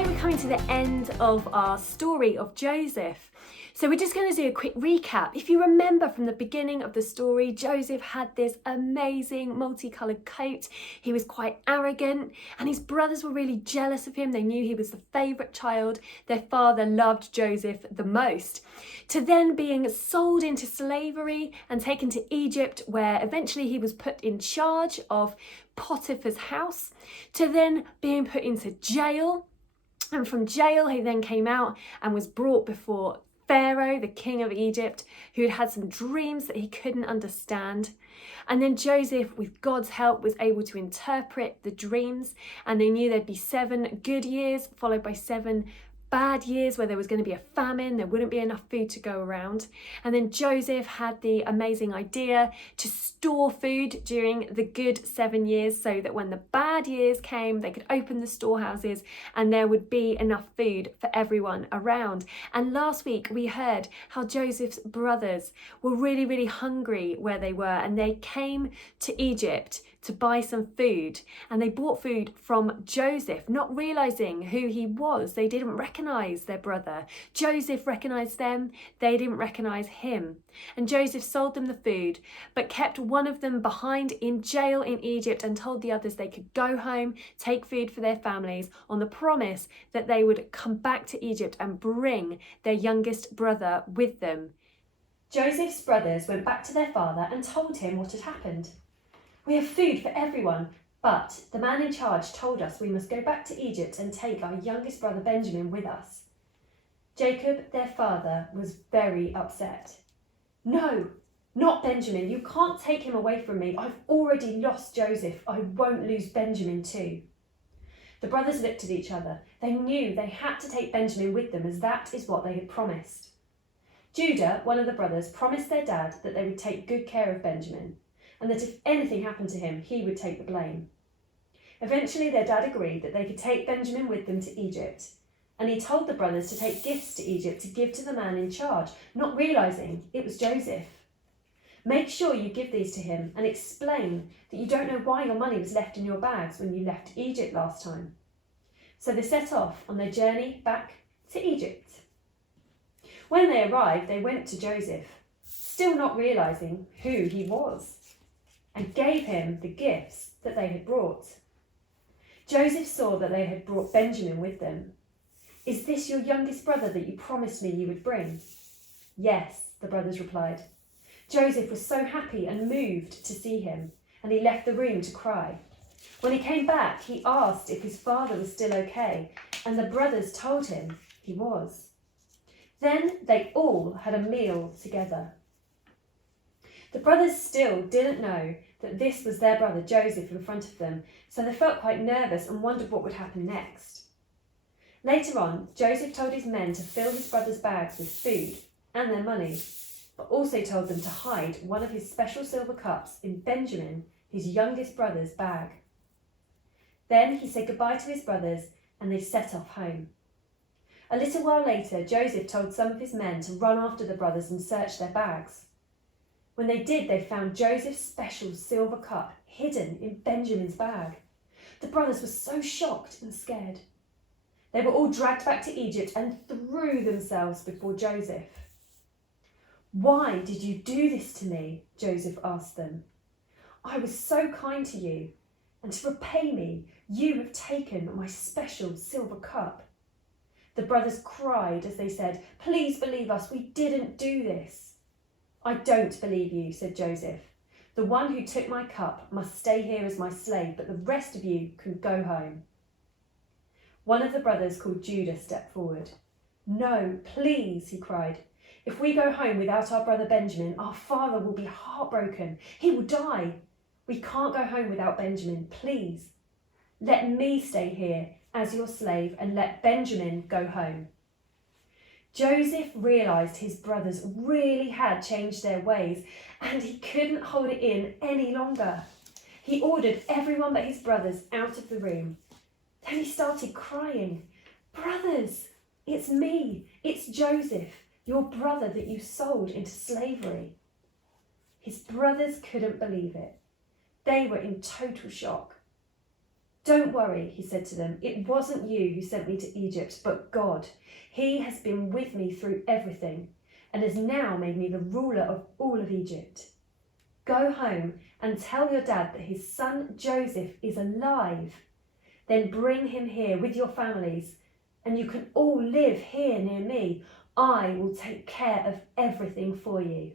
today we're coming to the end of our story of Joseph. So we're just going to do a quick recap. If you remember from the beginning of the story, Joseph had this amazing multicoloured coat. He was quite arrogant and his brothers were really jealous of him. They knew he was the favourite child. Their father loved Joseph the most. To then being sold into slavery and taken to Egypt, where eventually he was put in charge of Potiphar's house, to then being put into jail. And from jail, he then came out and was brought before Pharaoh, the king of Egypt, who had had some dreams that he couldn't understand. And then Joseph, with God's help, was able to interpret the dreams. And they knew there'd be 7 good years followed by 7 bad years where there was going to be a famine, there wouldn't be enough food to go around. And then Joseph had the amazing idea to store food during the good 7 years so that when the bad years came, they could open the storehouses and there would be enough food for everyone around. And last week we heard how Joseph's brothers were really, really hungry where they were, and they came to Egypt to buy some food, and they bought food from Joseph, not realizing who he was. They didn't recognize their brother. Joseph recognized them, they didn't recognize him. And Joseph sold them the food, but kept one of them behind in jail in Egypt and told the others they could go home, take food for their families, on the promise that they would come back to Egypt and bring their youngest brother with them. Joseph's brothers went back to their father and told him what had happened. "We have food for everyone, but the man in charge told us we must go back to Egypt and take our youngest brother Benjamin with us." Jacob, their father, was very upset. "No, not Benjamin. You can't take him away from me. I've already lost Joseph. I won't lose Benjamin too." The brothers looked at each other. They knew they had to take Benjamin with them, as that is what they had promised. Judah, one of the brothers, promised their dad that they would take good care of Benjamin, and that if anything happened to him, he would take the blame. Eventually, their dad agreed that they could take Benjamin with them to Egypt, and he told the brothers to take gifts to Egypt to give to the man in charge, not realising it was Joseph. "Make sure you give these to him and explain that you don't know why your money was left in your bags when you left Egypt last time." So they set off on their journey back to Egypt. When they arrived, they went to Joseph, still not realising who he was, and gave him the gifts that they had brought. Joseph saw that they had brought Benjamin with them. "Is this your youngest brother that you promised me you would bring?" "Yes," the brothers replied. Joseph was so happy and moved to see him, and he left the room to cry. When he came back, he asked if his father was still okay, and the brothers told him he was. Then they all had a meal together. The brothers still didn't know that this was their brother Joseph in front of them, so they felt quite nervous and wondered what would happen next. Later on, Joseph told his men to fill his brothers' bags with food and their money, but also told them to hide one of his special silver cups in Benjamin, his youngest brother's bag. Then he said goodbye to his brothers and they set off home. A little while later, Joseph told some of his men to run after the brothers and search their bags. When they did, they found Joseph's special silver cup hidden in Benjamin's bag. The brothers were so shocked and scared. They were all dragged back to Egypt and threw themselves before Joseph. "Why did you do this to me?" Joseph asked them. "I was so kind to you, and to repay me, you have taken my special silver cup." The brothers cried as they said, "Please believe us, we didn't do this." "I don't believe you," said Joseph. "The one who took my cup must stay here as my slave, but the rest of you can go home." One of the brothers, called Judah, stepped forward. "No, please," he cried. "If we go home without our brother Benjamin, our father will be heartbroken. He will die. We can't go home without Benjamin, please. Let me stay here as your slave and let Benjamin go home." Joseph realised his brothers really had changed their ways, and he couldn't hold it in any longer. He ordered everyone but his brothers out of the room. Then he started crying. "Brothers, it's me, it's Joseph, your brother that you sold into slavery." His brothers couldn't believe it. They were in total shock. Don't worry, he said to them. It wasn't you who sent me to Egypt, but God. He has been with me through everything and has now made me the ruler of all of Egypt. Go home and tell your dad that his son Joseph is alive. Then bring him here with your families, and you can all live here near me. I will take care of everything for you.